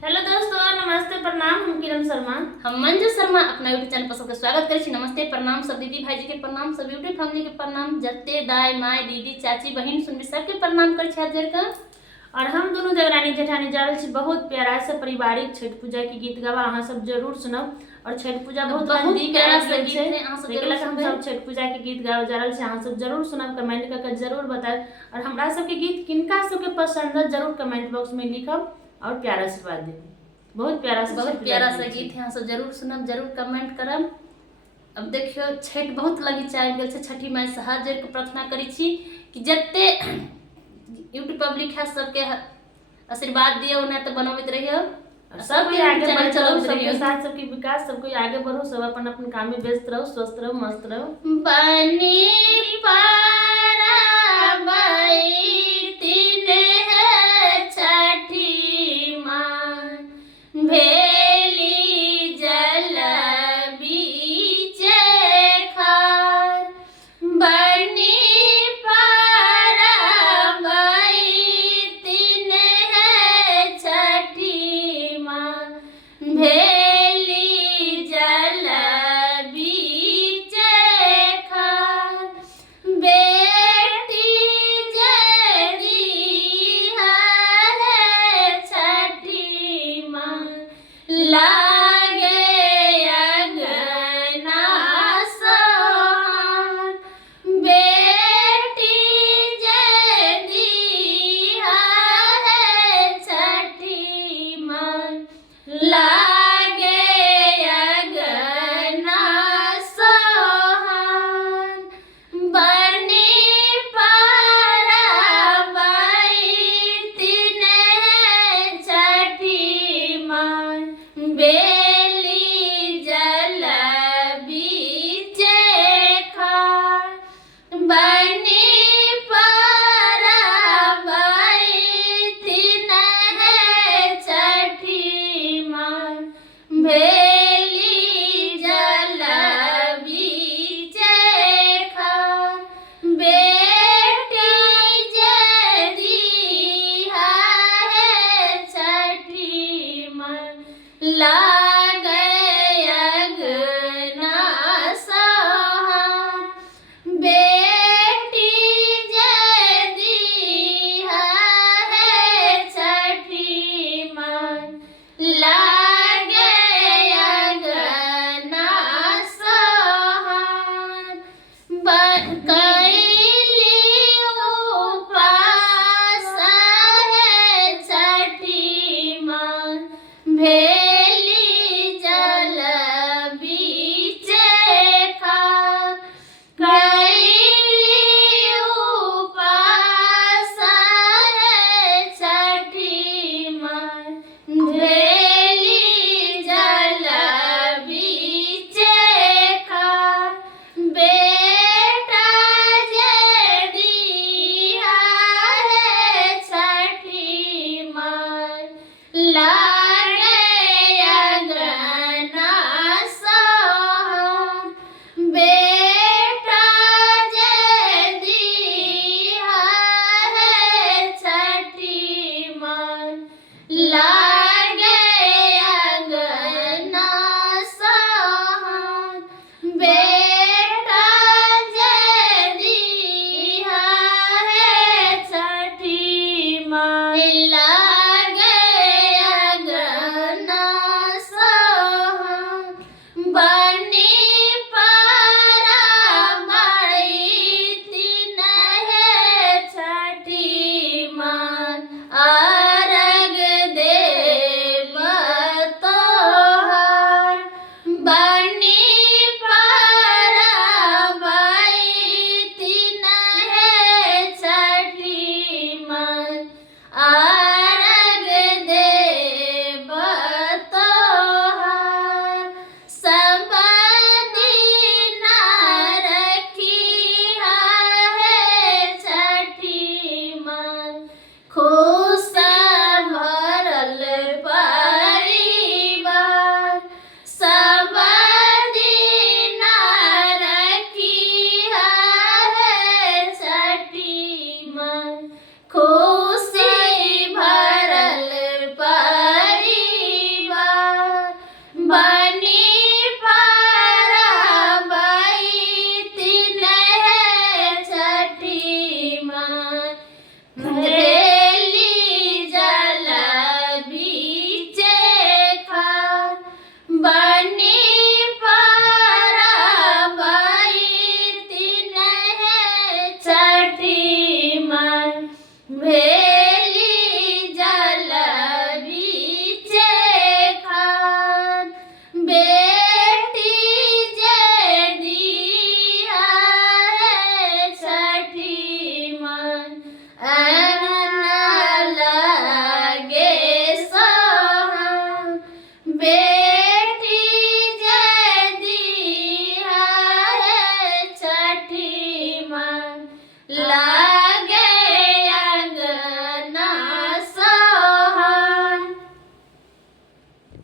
Hello दोस्तों, नमस्ते प्रणाम। हम किरण शर्मा, हम मंजू शर्मा अपना यूट्यूब चैनल पर सबके स्वागत करे छी। नमस्ते प्रणाम सब दीदी भाई जी के प्रणाम, सब यूट्यूब फैमिली के प्रणाम, जत्ते दाई माई दीदी चाची बहन सुनबी सबके प्रणाम करे छी हाथ जोड़ के। और हम दोनों देवरानी जेठानी जा रहे छी बहुत प्यारा से पारिवारिक छठ पूजा के गीत गावा अहाँ सब जरूर सुनब। और छठ पूजा बहुत नजदीक प्यारा आ से गेल गीत छै, है, अहाँ सब लेकिन जरूर हम सुनबै। सब छठ पूजा के गीत गावे जा रहल छी, अहाँ सब जरूर सुनब, कमेंट करके जरूर बताएब। और हमरा सब के गीत किनका सब के पसंद है जरूर कमेंट बॉक्स में लिखब और प्यारा आशीर्वाद देब। बहुत प्यारा से गीत है, अहाँ सब जरूर सुनब, जरूर कमेंट करब। अब देखियो छठ बहुत लगी आबि गेल छै, छठी माई से हाथ जोड़ के प्रार्थना करै छी कि जत्ते यूट्यूब पब्लिक है सबके आशीर्वाद दियो, ना तो बनबैत रहियो और सब कोई आगे बढ़ते रहो, सबके साथ सबके विकास, सब कोई आगे बढ़ो, सब अपन अपन काम में व्यस्त रहो, स्वस्थ रहो, मस्त रहो। बनी पारा तीन है छठी माँ भेली जल बीचे खार। बनी पारा तीन है छठी माँ भेली जल बीचे खार। बेटी जदी है छठी माँ लागे अगना सोहार। बेटी जदी है छठी माँ लागे अगना सोहार। बनी पारा तीन है छठी माँ बेली जल बीचे खार। बनी पारा तीन है छठी माँ भेली जल बीचे खार। बेटी जदी है छठी माँ लागे अगना सोहार। बेटी जदी है छठी माँ लागे अगना सोहार। कैली उपास है छठी माँ भेली जल बीचे खार। कैली उपास है छठी माँ भेली जल बीचे खार। बेटा जदी है छठी माँ